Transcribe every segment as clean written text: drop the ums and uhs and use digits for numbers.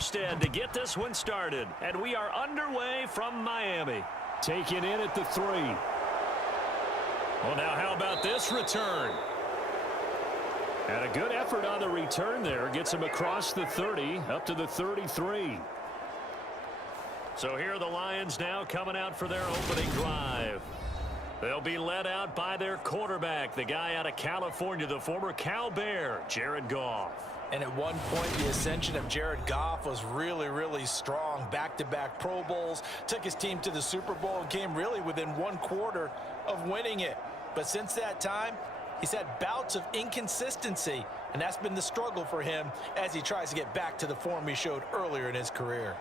first in to get this one started. And we are underway from Miami. Taken in at the 3. Well, now how about this return? And a good effort on the return there. Gets him across the 30, up to the 33. So here are the Lions now coming out for their opening drive. They'll be led out by their quarterback, the guy out of California, the former Cal Bear, Jared Goff. And at one point, the ascension of Jared Goff was really, really strong. Back-to-back Pro Bowls, took his team to the Super Bowl, and came really within 1 quarter of winning it. But since that time, he's had bouts of inconsistency, and that's been the struggle for him as he tries to get back to the form he showed earlier in his career.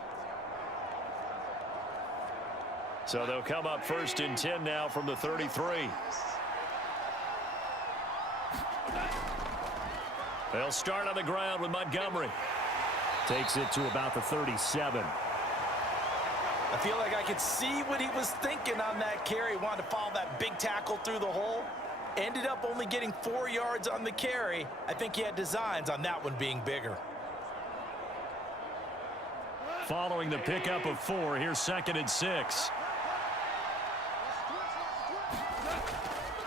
So they'll come up first and 10 now from the 33. They'll start on the ground with Montgomery. Takes it to about the 37. I feel like I could see what he was thinking on that carry. Wanted to follow that big tackle through the hole. Ended up only getting 4 yards on the carry. I think he had designs on that one being bigger. Following the pickup of 4, here's 2nd and 6.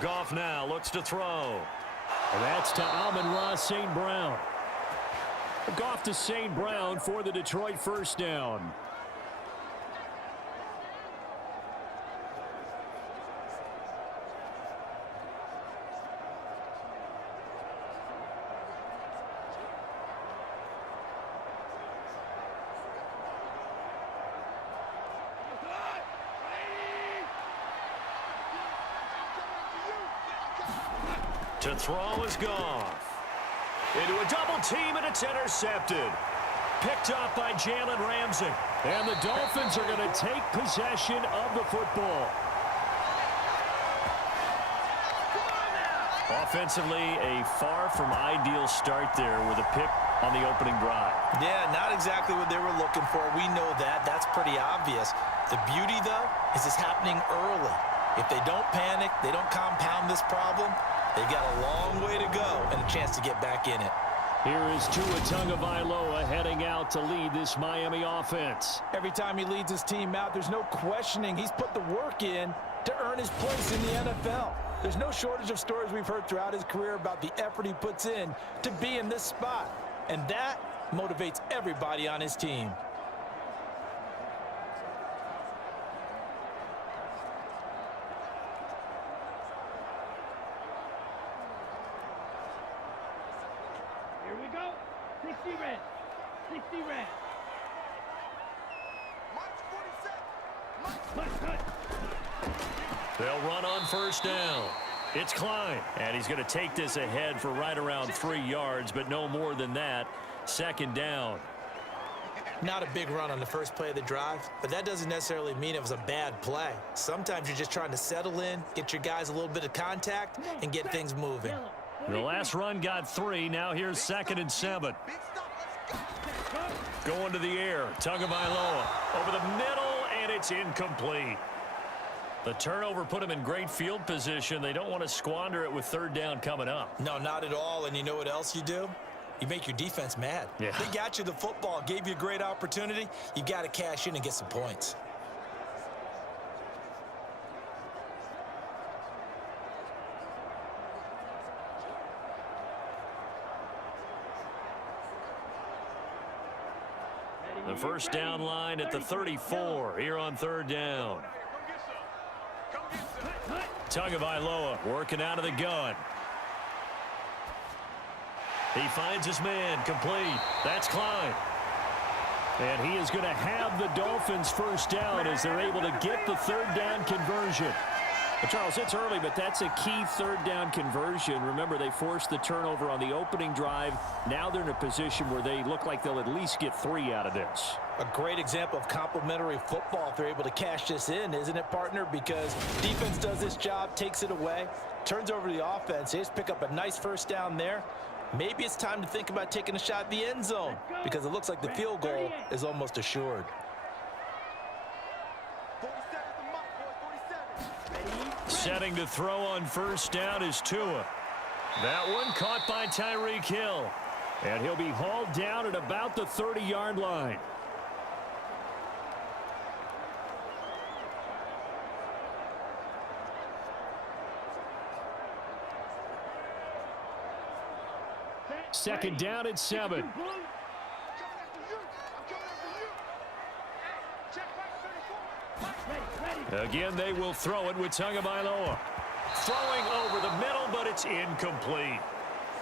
Goff now looks to throw. And that's to Amon-Ra St. Brown. Goff to St. Brown for the Detroit first down. To throw is Goff. Into a double team, and it's intercepted. Picked up by Jalen Ramsey. And the Dolphins are going to take possession of the football. Offensively, a far from ideal start there with a pick on the opening drive. Yeah, not exactly what they were looking for. We know that. That's pretty obvious. The beauty, though, is it's happening early. If they don't panic, they don't compound this problem, they've got a long way to go and a chance to get back in it. Here is Tua Tagovailoa heading out to lead this Miami offense. Every time he leads his team out, there's no questioning. He's put the work in to earn his place in the NFL. There's no shortage of stories we've heard throughout his career about the effort he puts in to be in this spot. And that motivates everybody on his team. Here we go. 60 red. 60 red. They'll run on first down. It's Klein, and he's going to take this ahead for right around 3 yards, but no more than that. 2nd down. Not a big run on the first play of the drive, but that doesn't necessarily mean it was a bad play. Sometimes you're just trying to settle in, get your guys a little bit of contact, and get things moving. The last run got 3. Now here's 2nd and 7. Going to the air. Tagovailoa over the middle, and it's incomplete. The turnover put him in great field position. They don't want to squander it with 3rd down coming up. No, not at all. And you know what else you do? You make your defense mad. Yeah. They got you the football, gave you a great opportunity. You got to cash in and get some points. The first down line at the 34 here on 3rd down. Tagovailoa working out of the gun. He finds his man complete. That's Klein. And he is going to have the Dolphins first down as they're able to get the 3rd down conversion. Well, Charles, it's early, but that's a key 3rd down conversion. Remember, they forced the turnover on the opening drive. Now they're in a position where they look like they'll at least get 3 out of this. A great example of complementary football if they're able to cash this in, isn't it, partner? Because defense does this job, takes it away, turns over to the offense. They just pick up a nice first down there. Maybe it's time to think about taking a shot at the end zone because it looks like the field goal is almost assured. Setting to throw on first down is Tua. That one caught by Tyreek Hill. And he'll be hauled down at about the 30-yard line. Second down at 7. Again, they will throw it with Tagovailoa. Throwing over the middle, but it's incomplete.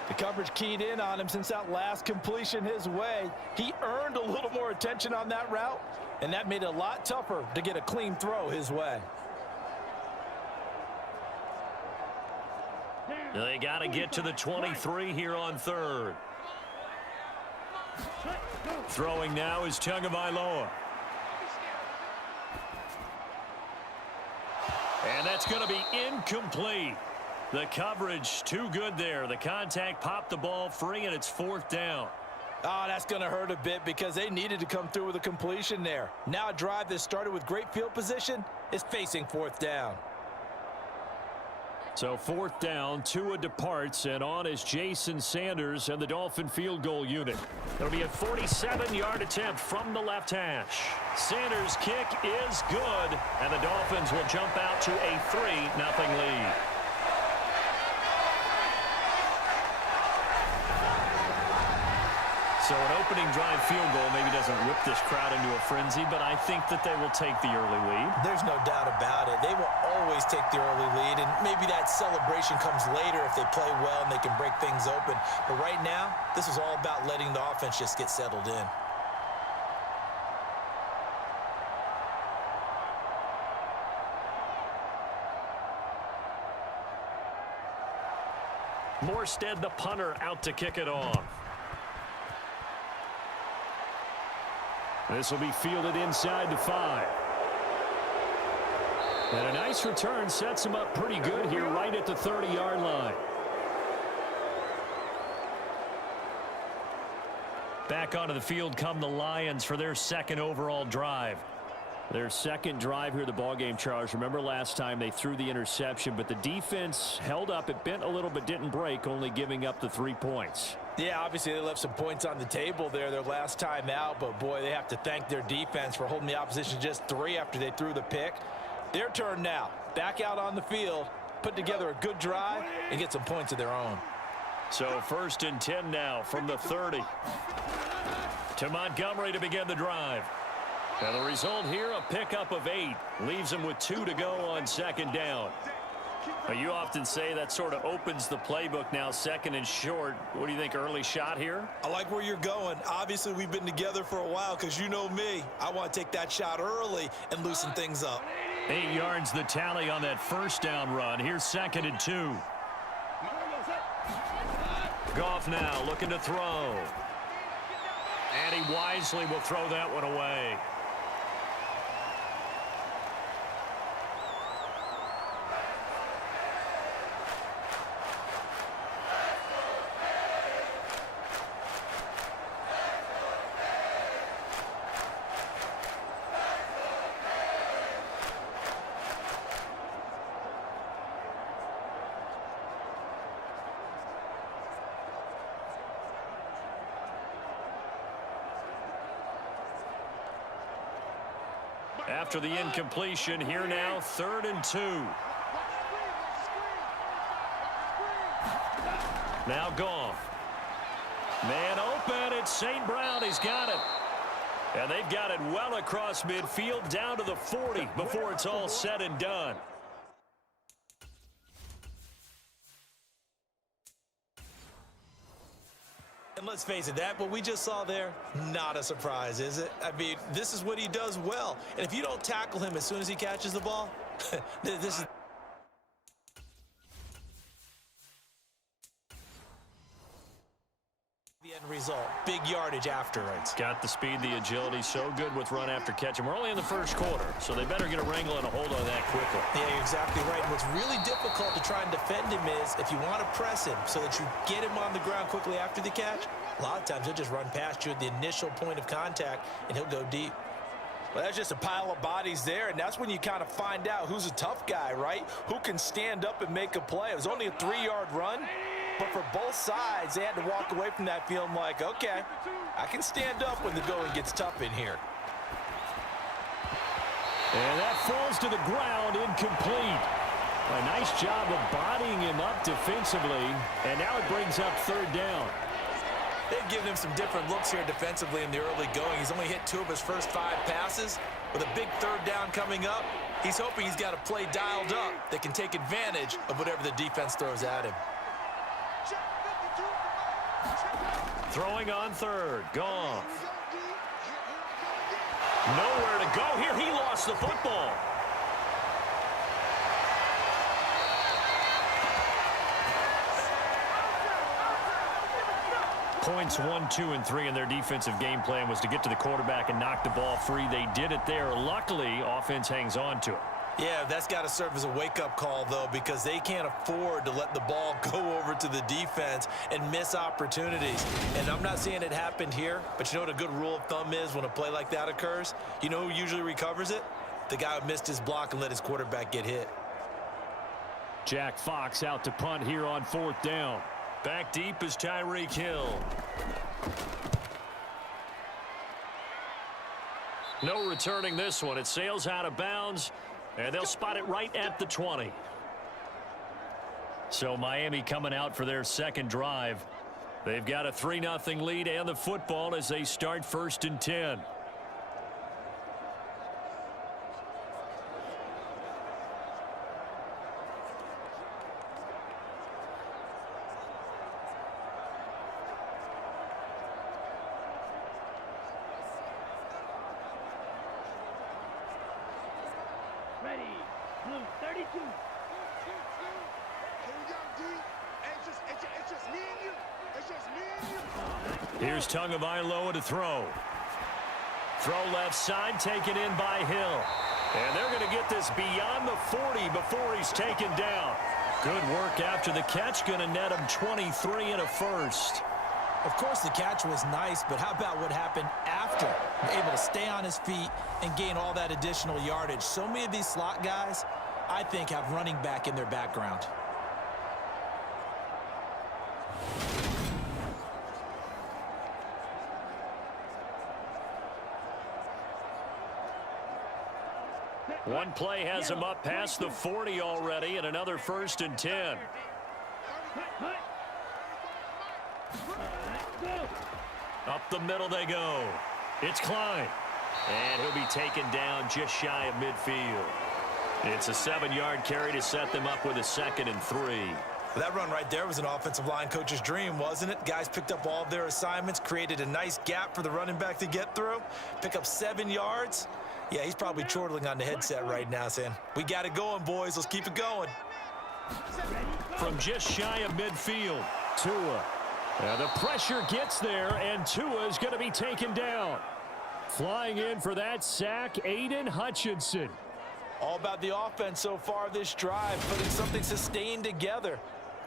The coverage keyed in on him since that last completion his way. He earned a little more attention on that route, and that made it a lot tougher to get a clean throw his way. They got to get to the 23 here on third. Throwing now is Tagovailoa. And that's going to be incomplete. The coverage too good there. The contact popped the ball free, and it's fourth down. Oh, that's going to hurt a bit because they needed to come through with a completion there. Now a drive that started with great field position is facing fourth down. So fourth down, Tua departs, and on is Jason Sanders and the Dolphin field goal unit. It'll be a 47-yard attempt from the left hash. Sanders' kick is good, and the Dolphins will jump out to a 3-0 lead. So an opening drive field goal maybe doesn't whip this crowd into a frenzy, but I think that they will take the early lead. There's no doubt about it. They will always take the early lead, and maybe that celebration comes later if they play well and they can break things open. But right now, this is all about letting the offense just get settled in. Morstead, the punter, out to kick it off. This will be fielded inside the 5. And a nice return sets him up pretty good here right at the 30-yard line. Back onto the field come the Lions for their second overall drive. Their second drive here of the ballgame, Charles. Remember last time they threw the interception, but the defense held up. It bent a little but didn't break, only giving up the 3 points. Yeah, obviously they left some points on the table there their last time out, but boy, they have to thank their defense for holding the opposition just 3 after they threw the pick. Their turn now. Back out on the field, put together a good drive, and get some points of their own. So first and 10 now from the 30. To Montgomery to begin the drive. And the result here, a pickup of 8. Leaves him with 2 to go on second down. Now, you often say that sort of opens the playbook now, second and short. What do you think, early shot here? I like where you're going. Obviously, we've been together for a while because you know me. I want to take that shot early and loosen things up. 8 yards the tally on that first down run. Here's second and 2. Goff now looking to throw. And he wisely will throw that one away. After the incompletion, here now, third and 2. Now Goff. Man open, it's St. Brown, he's got it. And they've got it well across midfield, down to the 40 before it's all said and done. And let's face it, that what we just saw there, not a surprise, is it? I mean, this is what he does well. And if you don't tackle him as soon as he catches the ball, this is the end result. Big yardage afterwards. Got the speed, the agility, so good with run after catch. And we're only in the first quarter, so they better get a wrangle and a hold on that quickly. Yeah, you're exactly right. And what's really difficult to try and defend him is if you want to press him so that you get him on the ground quickly after the catch, a lot of times he'll just run past you at the initial point of contact, and he'll go deep. Well, that's just a pile of bodies there, and that's when you kind of find out who's a tough guy, right? Who can stand up and make a play. It was only a 3-yard run, But for both sides, they had to walk away from that feeling like, okay, I can stand up when the going gets tough in here. And that falls to the ground, incomplete. A nice job of bodying him up defensively, and now it brings up third down. They've given him some different looks here defensively in the early going. He's only hit 2 of his first 5 passes. With a big third down coming up, he's hoping he's got a play dialed up that can take advantage of whatever the defense throws at him. Throwing on third. Goff. Nowhere to go here. He lost the football. Points 1, 2, and 3 in their defensive game plan was to get to the quarterback and knock the ball free. They did it there. Luckily, offense hangs on to it. Yeah, that's got to serve as a wake-up call, though, because they can't afford to let the ball go over to the defense and miss opportunities. And I'm not saying it happened here, but you know what a good rule of thumb is when a play like that occurs? You know who usually recovers it? The guy who missed his block and let his quarterback get hit. Jack Fox out to punt here on 4th down. Back deep is Tyreek Hill. No returning this one. It sails out of bounds, and they'll spot it right at the 20. So Miami coming out for their second drive. They've got a 3-0 lead and the football as they start 1st and 10. Ready. Blue 32. Here we go, D. It's just me and you. It's just me and you. Here's Tagovailoa to throw. Throw left side, taken in by Hill. And they're going to get this beyond the 40 before he's taken down. Good work after the catch. Going to net him 23 and a first. Of course, the catch was nice, but how about what happened after? Able to stay on his feet and gain all that additional yardage. So many of these slot guys, I think, have running back in their background. One play has him up past the 40 already, and another 1st and 10. Up the middle they go. It's Klein. And he'll be taken down just shy of midfield. It's a 7-yard carry to set them up with a 2nd and 3. That run right there was an offensive line coach's dream, wasn't it? Guys picked up all of their assignments, created a nice gap for the running back to get through, pick up 7 yards. Yeah, he's probably chortling on the headset right now saying, we got it going, boys. Let's keep it going. From just shy of midfield, Tua. The pressure gets there, and Tua is going to be taken down. Flying in for that sack, Aiden Hutchinson. All about the offense so far this drive, putting something sustained together.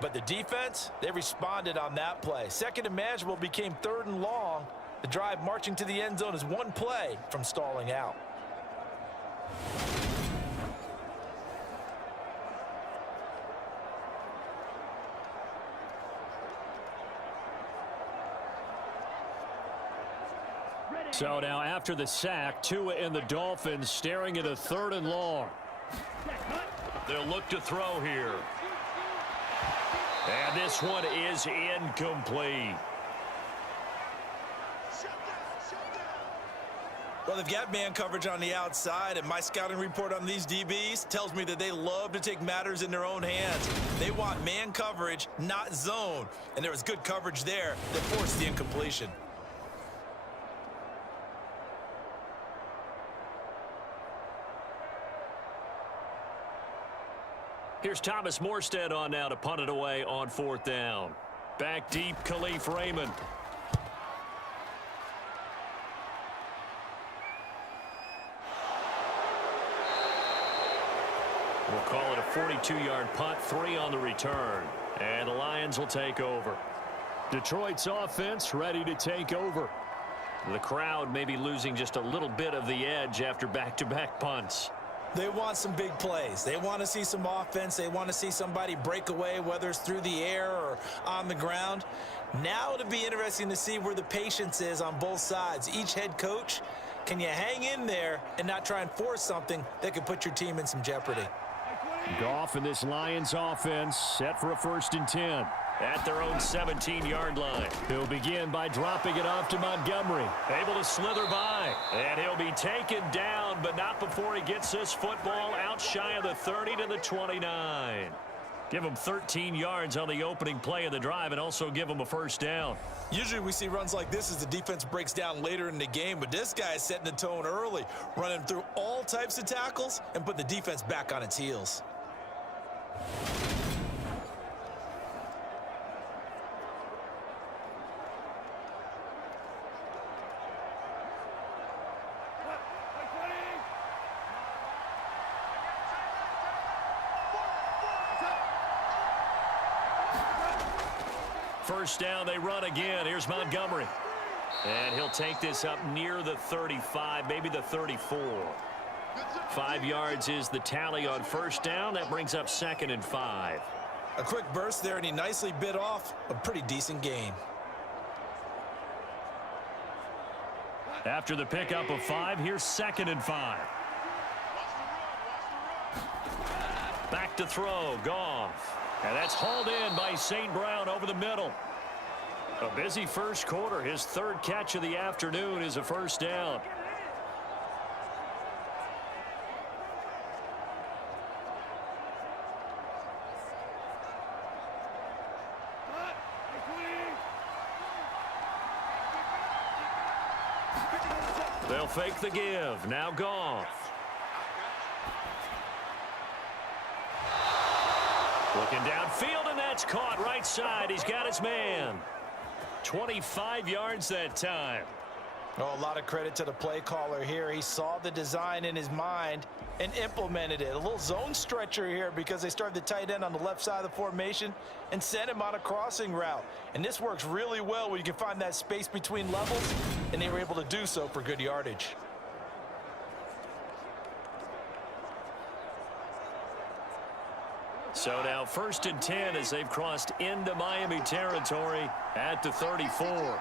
But the defense, they responded on that play. 2nd and manageable became 3rd and long. The drive marching to the end zone is 1 play from stalling out. So now after the sack, Tua and the Dolphins staring at a 3rd and long. they'll look to throw here. And this one is incomplete. Well, they've got man coverage on the outside, and my scouting report on these DBs tells me that they love to take matters in their own hands. They want man coverage, not zone. And there was good coverage there that forced the incompletion. Here's Thomas Morstead on now to punt it away on 4th down. Back deep, Khalif Raymond. We'll call it a 42-yard punt, 3 on the return. And the Lions will take over. Detroit's offense ready to take over. The crowd may be losing just a little bit of the edge after back-to-back punts. They want some big plays. They want to see some offense. They want to see somebody break away, whether it's through the air or on the ground. Now it'll be interesting to see where the patience is on both sides. Each head coach, can you hang in there and not try and force something that could put your team in some jeopardy? Goff in this Lions offense set for a 1st and 10. At their own 17-yard line. He'll begin by dropping it off to Montgomery. Able to slither by. And he'll be taken down, but not before he gets this football out shy of the 30 to the 29. Give him 13 yards on the opening play of the drive and also give him a 1st down. Usually we see runs like this as the defense breaks down later in the game, but this guy is setting the tone early, running through all types of tackles and put the defense back on its heels. First down, they run again. Here's Montgomery. And he'll take this up near the 35, maybe the 34. 5 yards is the tally on 1st down. That brings up 2nd and 5. A quick burst there, and he nicely bit off a pretty decent gain. After the pickup of 5, here's 2nd and 5. Back to throw, Goff. And that's hauled in by St. Brown over the middle. A busy first quarter. His 3rd catch of the afternoon is a 1st down. They'll fake the give. Now Goff. Looking downfield, and that's caught right side. He's got his man. 25 yards that time. Oh, a lot of credit to the play caller here. He saw the design in his mind and implemented it. A little zone stretcher here because they started the tight end on the left side of the formation and sent him on a crossing route. And this works really well when you can find that space between levels, and they were able to do so for good yardage. So now 1st and 10 as they've crossed into Miami territory at the 34.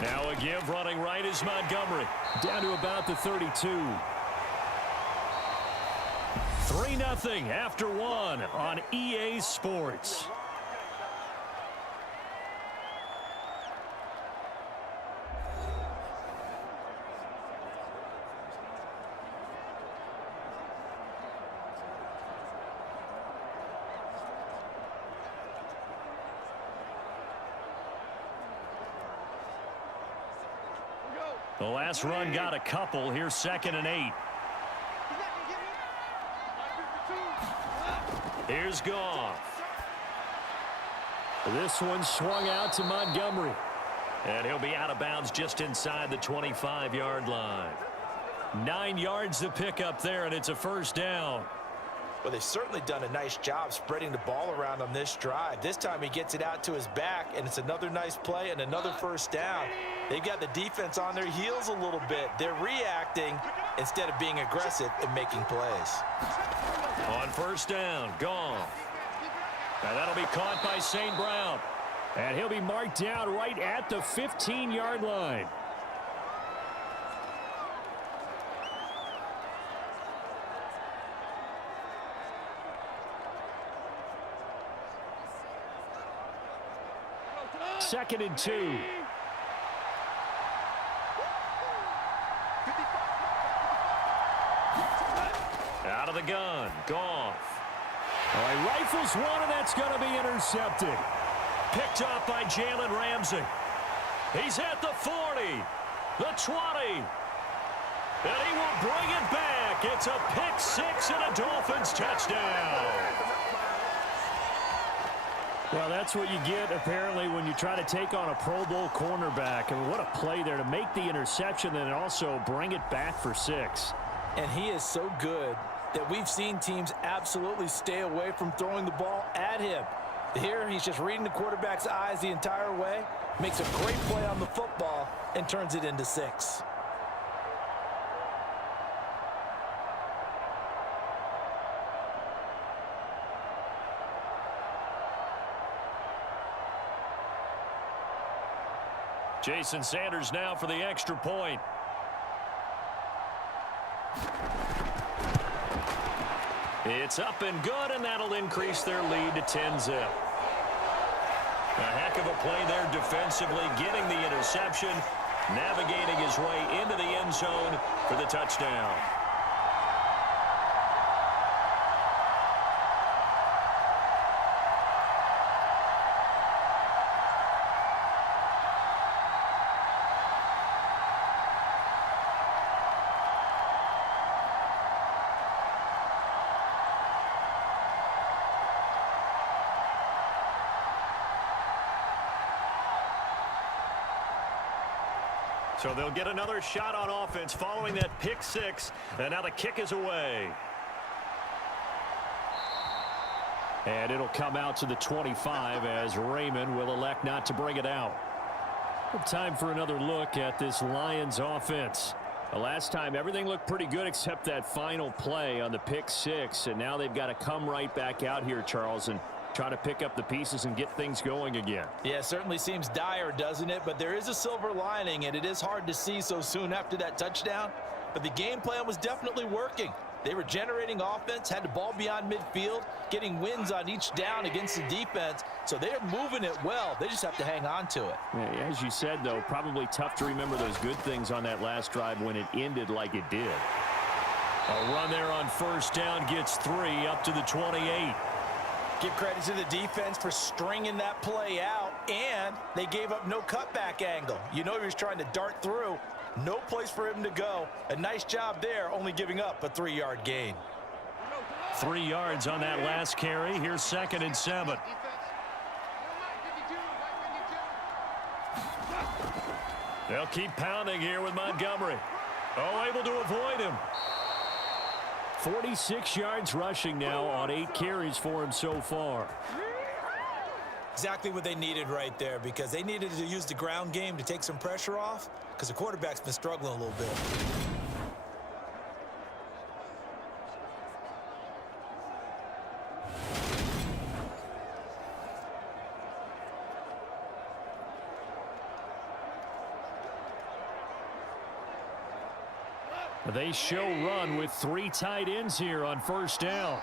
Now a give running right is Montgomery. Down to about the 32. 3-0 after 1 on EA Sports. The last run got a couple. Here's 2nd and 8. Here's Goff. This one swung out to Montgomery. And he'll be out of bounds just inside the 25-yard line. 9 yards to pick up there, and it's a 1st down. Well, they've certainly done a nice job spreading the ball around on this drive. This time he gets it out to his back, and it's another nice play and another 1st down. They've got the defense on their heels a little bit. They're reacting instead of being aggressive and making plays. On 1st down, Goff. Now that'll be caught by St. Brown. And he'll be marked down right at the 15-yard line. Second and 2. Out of the gun, Goff. All right, rifles one, and that's going to be intercepted. Picked up by Jalen Ramsey. He's at the 40, the 20, and he will bring it back. It's a pick six and a Dolphins touchdown. Well, that's what you get, apparently, when you try to take on a Pro Bowl cornerback. I mean, what a play there to make the interception and also bring it back for 6. And he is so good that we've seen teams absolutely stay away from throwing the ball at him. Here, he's just reading the quarterback's eyes the entire way, makes a great play on the football, and turns it into 6. Jason Sanders now for the extra point. It's up and good, and that'll increase their lead to 10-zip. A heck of a play there defensively, getting the interception, navigating his way into the end zone for the touchdown. So they'll get another shot on offense following that pick six, and now the kick is away. And it'll come out to the 25 as Raymond will elect not to bring it out. Time for another look at this Lions offense. The last time everything looked pretty good except that final play on the pick six, and now they've got to come right back out here, Charles, and try to pick up the pieces and get things going again. Yeah, it certainly seems dire, doesn't it? But there is a silver lining, and it is hard to see so soon after that touchdown. But the game plan was definitely working. They were generating offense, had the ball beyond midfield, getting wins on each down against the defense. So they're moving it well. They just have to hang on to it. Yeah, as you said, though, probably tough to remember those good things on that last drive when it ended like it did. A run there on first down gets 3 up to the 28. Give credit to the defense for stringing that play out, and they gave up no cutback angle. You know he was trying to dart through. No place for him to go. A nice job there, only giving up a 3-yard gain. 3 yards on that last carry. Here's 2nd and 7. They'll keep pounding here with Montgomery. Oh, able to avoid him. 46 yards rushing now on 8 carries for him so far. Exactly what they needed right there, because they needed to use the ground game to take some pressure off, because the quarterback's been struggling a little bit. They show run with 3 tight ends here on first down.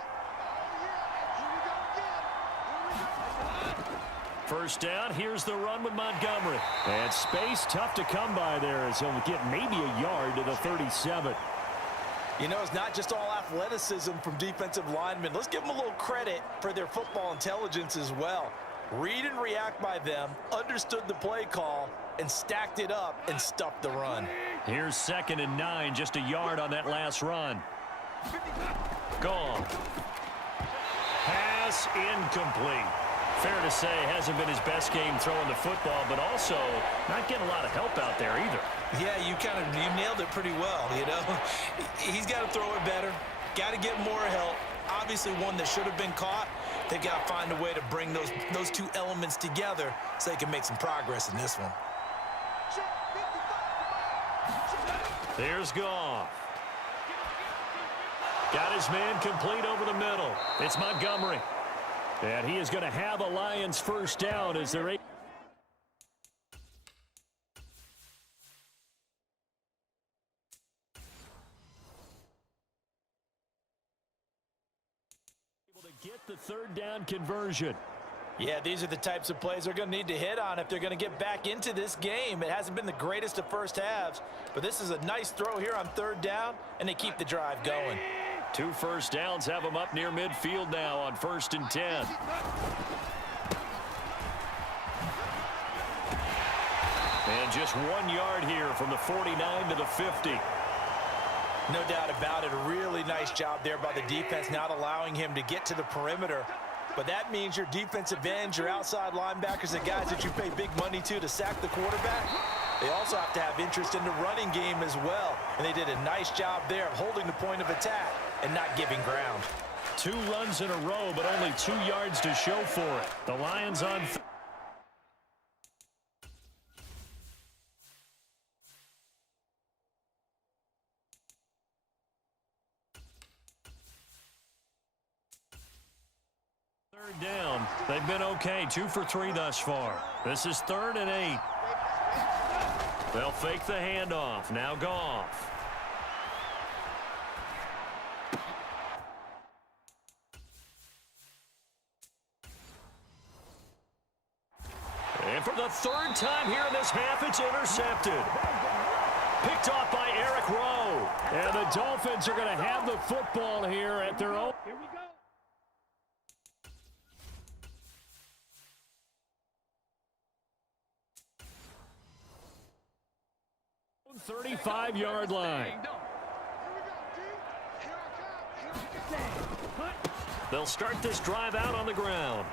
First down, here's the run with Montgomery. And space tough to come by there as he'll get maybe a yard to the 37. You know, it's not just all athleticism from defensive linemen. Let's give them a little credit for their football intelligence as well. Read and react by them, understood the play call, and stacked it up and stuffed the run. Here's 2nd and 9, just a yard on that last run. Gone. Pass incomplete. Fair to say, hasn't been his best game throwing the football, but also not getting a lot of help out there either. Yeah, you nailed it pretty well, you know. He's got to throw it better, got to get more help. Obviously one that should have been caught. They've got to find a way to bring those two elements together so they can make some progress in this one. Here's Goff. Got his man complete over the middle. It's Montgomery. And he is going to have a Lions first down as they're able to get the third down conversion. Yeah, these are the types of plays they're going to need to hit on if they're going to get back into this game. It hasn't been the greatest of first halves, but this is a nice throw here on third down, and they keep the drive going. 2 first downs have them up near midfield now on 1st and 10. And just 1 yard here from the 49 to the 50. No doubt about it. A really nice job there by the defense, not allowing him to get to the perimeter. But that means your defensive ends, your outside linebackers, the guys that you pay big money to sack the quarterback, they also have to have interest in the running game as well. And they did a nice job there of holding the point of attack and not giving ground. 2 runs in a row, but only 2 yards to show for it. The Lions on third down. They've been okay. 2 for 3 thus far. This is 3rd and 8. They'll fake the handoff. Now Goff. And for the third time here in this half, it's intercepted. Picked off by Eric Rowe. And the Dolphins are going to have the football here at their own. Here we go. 35-yard line. They'll start this drive out on the ground.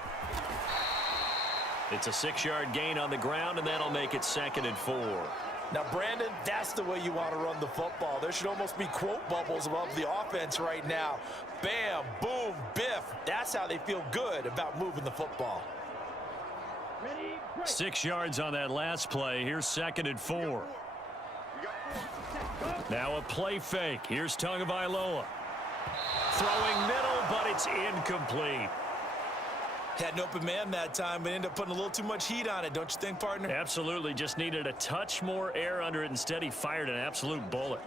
It's a 6-yard gain on the ground, and that'll make it 2nd and 4. Now, Brandon, that's the way you want to run the football. There should almost be quote bubbles above the offense right now. Bam, boom, biff. That's how they feel good about moving the football. Ready, break. 6 yards on that last play. Here's 2nd and 4. Now a play fake. Here's Tagovailoa. Throwing middle, but it's incomplete. Had an open man that time, but ended up putting a little too much heat on it, don't you think, partner? Absolutely. Just needed a touch more air under it. Instead, he fired an absolute bullet.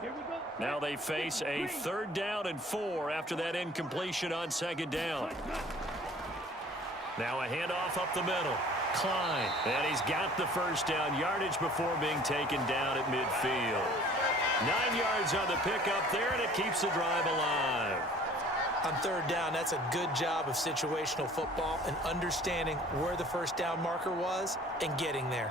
Here we go. Now they face a 3rd down and 4 after that incompletion on 2nd down. Now a handoff up the middle. Klein. And he's got the first down yardage before being taken down at midfield. 9 yards on the pickup there, and it keeps the drive alive. On 3rd down, that's a good job of situational football and understanding where the first down marker was and getting there.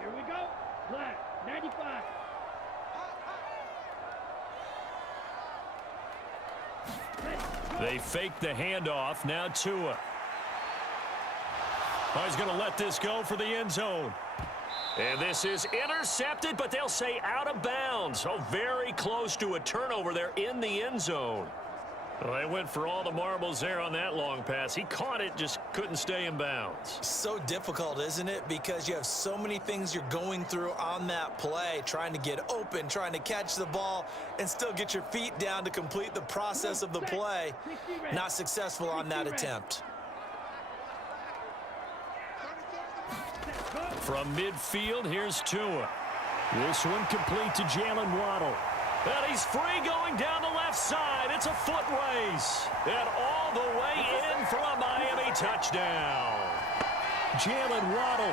Here we go. Black, 95. They fake the handoff. Now Tua. Oh, he's going to let this go for the end zone. And this is intercepted, but they'll say out of bounds. So very close to a turnover there in the end zone. Well, they went for all the marbles there on that long pass. He caught it, just couldn't stay in bounds. So difficult, isn't it? Because you have so many things you're going through on that play, trying to get open, trying to catch the ball, and still get your feet down to complete the process of the play. Not successful on that attempt. From midfield, here's Tua. This one complete to Jalen Waddle. And he's free going down the left side. It's a foot race. And all the way in for a Miami touchdown. Jalen Waddle.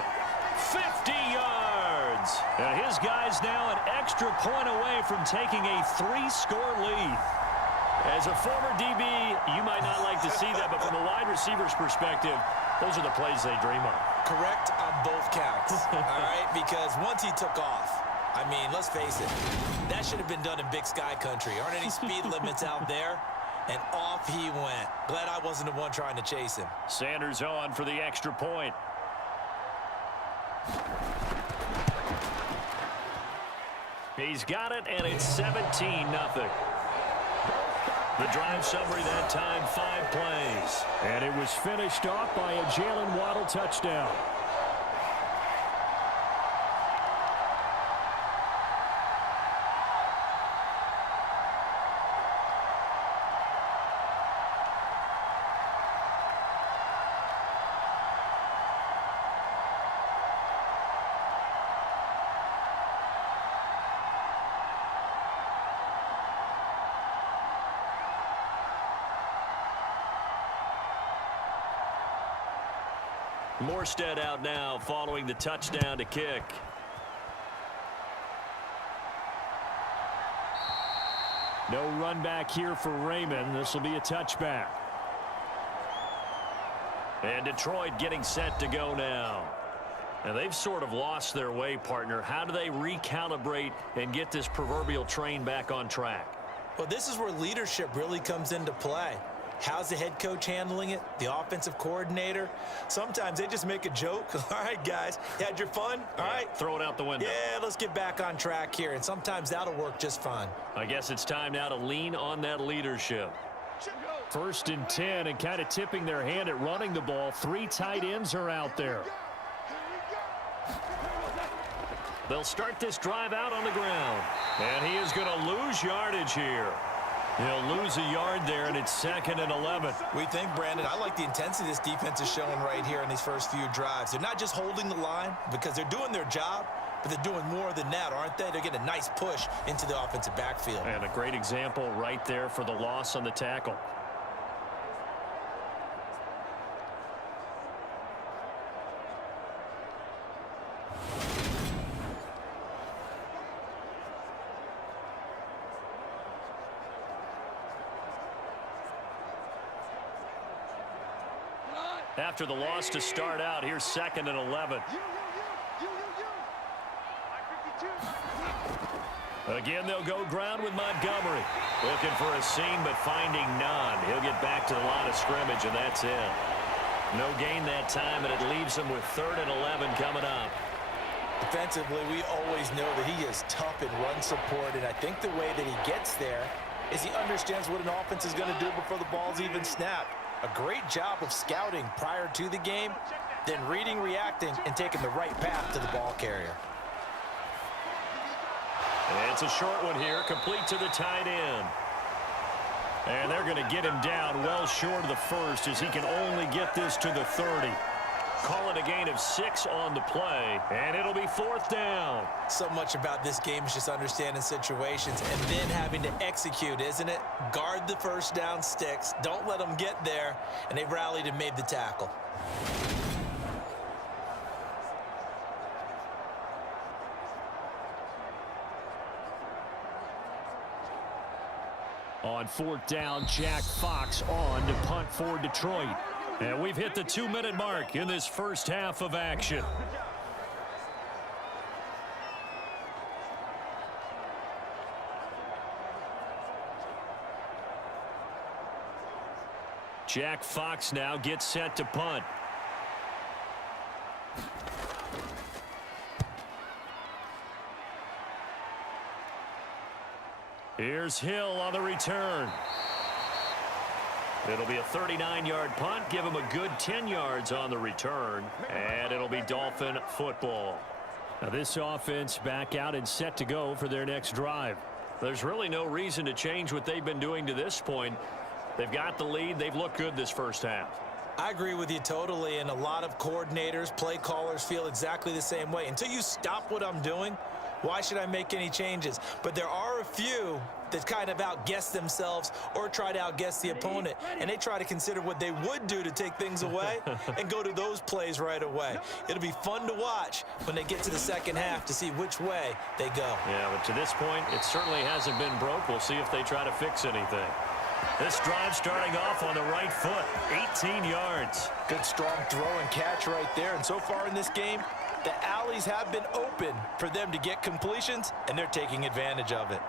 50 yards. And his guy's now an extra point away from taking a 3-score lead. As a former DB, you might not like to see that, but from a wide receiver's perspective, those are the plays they dream of. Correct on both counts, all right? Because once he took off, I mean, let's face it, that should have been done in Big Sky country. Aren't any speed limits out there? And off he went. Glad I wasn't the one trying to chase him. Sanders on for the extra point. He's got it, and it's 17-0. The drive summary that time, 5 plays. And it was finished off by a Jalen Waddle touchdown. Morstead out now following the touchdown to kick. No run back here for Raymond. This will be a touchback. And Detroit getting set to go now. And they've sort of lost their way, partner. How do they recalibrate and get this proverbial train back on track? Well, this is where leadership really comes into play. How's the head coach handling it? The offensive coordinator? Sometimes they just make a joke. All right, guys, you had your fun? All right. Throw it out the window. Yeah, let's get back on track here, and sometimes that'll work just fine. I guess it's time now to lean on that leadership. 1st and 10, and kind of tipping their hand at running the ball. 3 tight ends are out there. They'll start this drive out on the ground. And he is going to lose yardage here. He'll lose a yard there, and it's 2nd and 11. We think, Brandon, I like the intensity this defense is showing right here in these first few drives. They're not just holding the line because they're doing their job, but they're doing more than that, aren't they? They're getting a nice push into the offensive backfield. And a great example right there for the loss on the tackle. After the loss to start out, here's 2nd and 11. Again, they'll go ground with Montgomery. Looking for a seam, but finding none. He'll get back to the line of scrimmage, and that's it. No gain that time, and it leaves him with 3rd and 11 coming up. Defensively, we always know that he is tough in run support, and I think the way that he gets there is he understands what an offense is going to do before the ball's even snapped. A great job of scouting prior to the game, then reading, reacting, and taking the right path to the ball carrier. And it's a short one here, complete to the tight end. And they're going to get him down well short of the 1st as he can only get this to the 30. Call it a gain of 6 on the play, and it'll be 4th down. So much about this game is just understanding situations and then having to execute, isn't it? Guard the 1st down sticks. Don't let them get there, and they rallied and made the tackle. On 4th down, Jack Fox on to punt for Detroit. And we've hit the 2-minute mark in this first half of action. Jack Fox now gets set to punt. Here's Hill on the return. It'll be a 39-yard punt. Give him a good 10 yards on the return. And it'll be Dolphin football. Now this offense back out and set to go for their next drive. There's really no reason to change what they've been doing to this point. They've got the lead. They've looked good this first half. I agree with you totally, and a lot of coordinators, play callers feel exactly the same way. Until you stop what I'm doing, why should I make any changes? But there are a few that kind of outguess themselves or try to outguess the opponent, and they try to consider what they would do to take things away and go to those plays right away. It'll be fun to watch when they get to the second half to see which way they go. Yeah, but to this point, it certainly hasn't been broke. We'll see if they try to fix anything. This drive starting off on the right foot, 18 yards. Good strong throw and catch right there, and so far in this game, the alleys have been open for them to get completions, and they're taking advantage of it.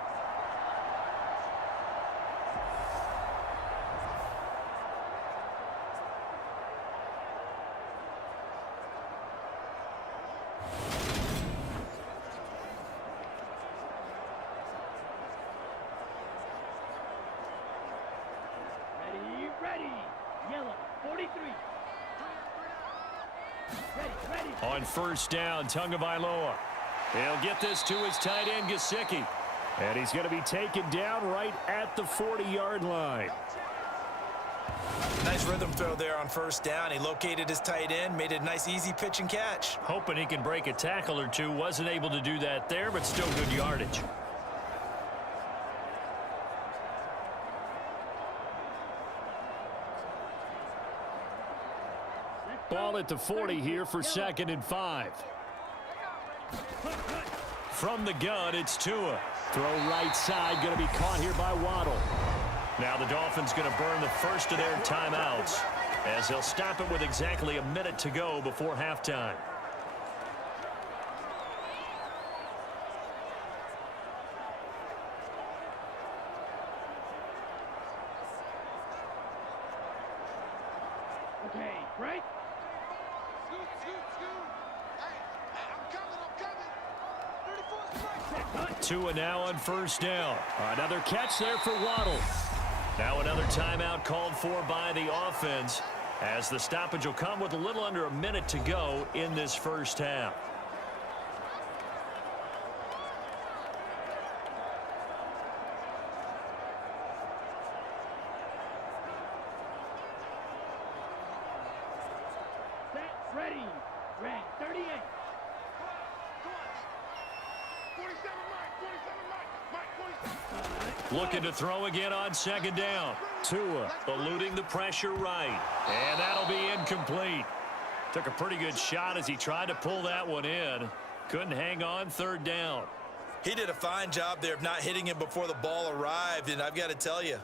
Ready. Yellow, 43. Ready. On 1st down, Tagovailoa. He'll get this to his tight end, Gesicki. And he's going to be taken down right at the 40-yard line. Nice rhythm throw there on 1st down. He located his tight end, made a nice easy pitch and catch. Hoping he can break a tackle or two. Wasn't able to do that there, but still good yardage. Ball at the 40 here for 2nd and 5. From the gun, it's Tua. Throw right side, going to be caught here by Waddle. Now the Dolphins going to burn the first of their timeouts as they'll stop it with exactly a minute to go before halftime. Tua now on first down. Another catch there for Waddle. Now another timeout called for by the offense, as the stoppage will come with a little under a minute to go in this first half. Set, ready. Red 38. Come on. 47 Mike. 47 Mike. Looking to throw again on second down. Tua eluding the pressure right. And that'll be incomplete. Took a pretty good shot as he tried to pull that one in. Couldn't hang on third down. He did a fine job there of not hitting him before the ball arrived, and I've got to tell you,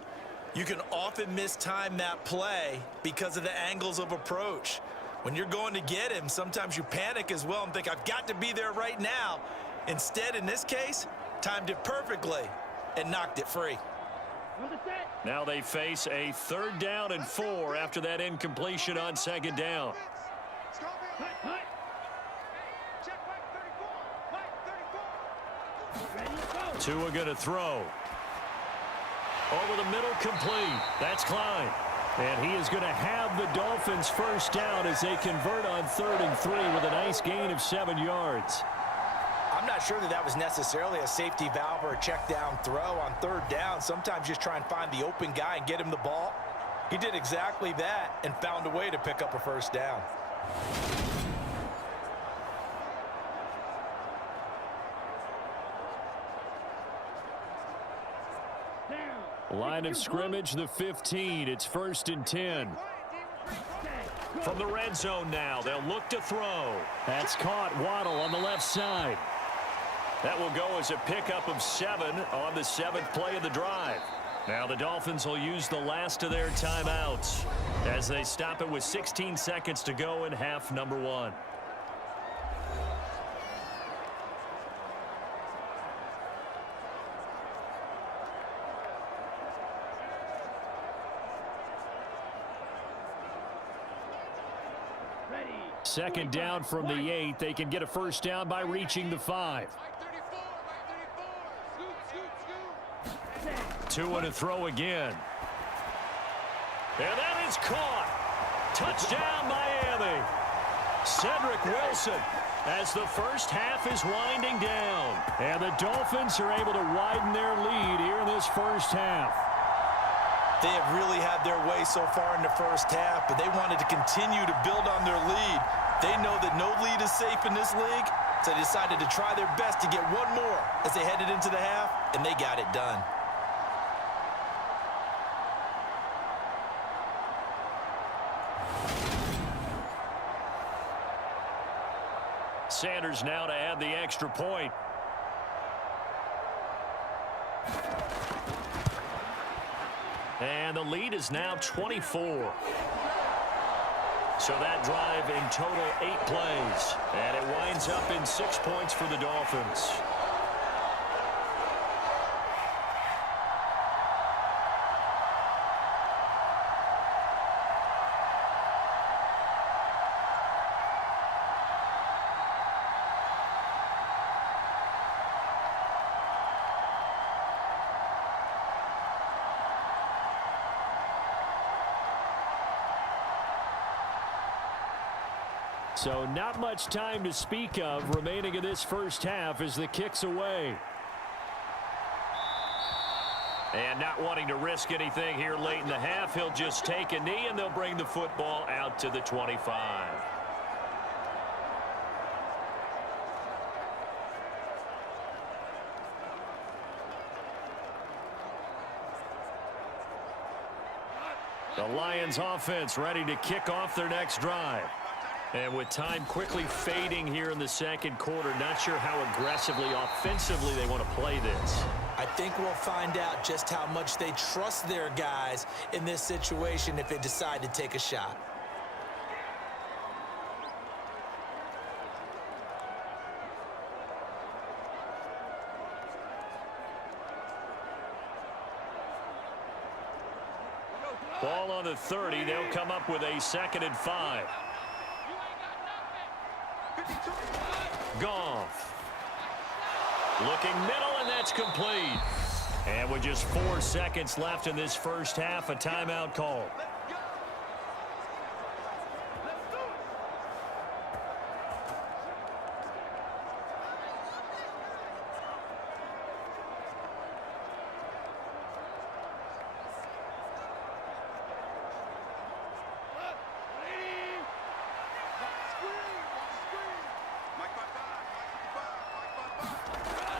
you can often mistime that play because of the angles of approach. When you're going to get him, sometimes you panic as well and think, I've got to be there right now. Instead, in this case, timed it perfectly and knocked it free. On the set. Now they face a 3rd down and 4 after that incompletion on second down. Hut, hut. Check Mike 34. Mike 34. Ready, go. Tua going to throw. Over the middle, complete. That's Klein. And he is going to have the Dolphins first down as they convert on 3rd and 3 with a nice gain of 7 yards. I'm not sure that was necessarily a safety valve or a check down throw on 3rd down. Sometimes just try and find the open guy and get him the ball. He did exactly that and found a way to pick up a first down. Down. Line of scrimmage, the 15. It's 1st and 10. Set. From the red zone now, they'll look to throw. That's caught. Waddle on the left side. That will go as a pickup of 7 on the 7th play of the drive. Now the Dolphins will use the last of their timeouts as they stop it with 16 seconds to go in half number 1. Ready. 2nd down from the 8. They can get a first down by reaching the 5. Tua to throw again. And that is caught. Touchdown, Miami. Cedric Wilson as the first half is winding down. And the Dolphins are able to widen their lead here in this first half. They have really had their way so far in the first half, but they wanted to continue to build on their lead. They know that no lead is safe in this league, so they decided to try their best to get one more as they headed into the half, and they got it done. Sanders now to add the extra point. And the lead is now 24. So that drive in total 8 plays. And it winds up in 6 points for the Dolphins. So not much time to speak of remaining in this first half as the kick's away. And not wanting to risk anything here late in the half, he'll just take a knee and they'll bring the football out to the 25. The Lions offense ready to kick off their next drive. And with time quickly fading here in the second quarter, not sure how aggressively, offensively they want to play this. I think we'll find out just how much they trust their guys in this situation if they decide to take a shot. Ball on the 30. They'll come up with a 2nd and 5. Goff. Looking middle, and that's complete. And with just 4 seconds left in this first half, a timeout call.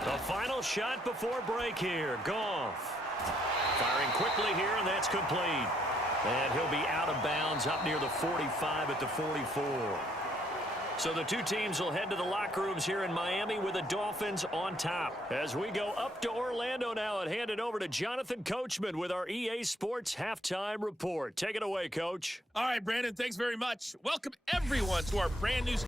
The final shot before break here. Goff firing quickly here, and that's complete. And he'll be out of bounds up near the 45 at the 44. So the two teams will head to the locker rooms here in Miami with the Dolphins on top. As we go up to Orlando now and hand it over to Jonathan Coachman with our EA Sports Halftime Report. Take it away, Coach. All right, Brandon, thanks very much. Welcome, everyone, to our brand new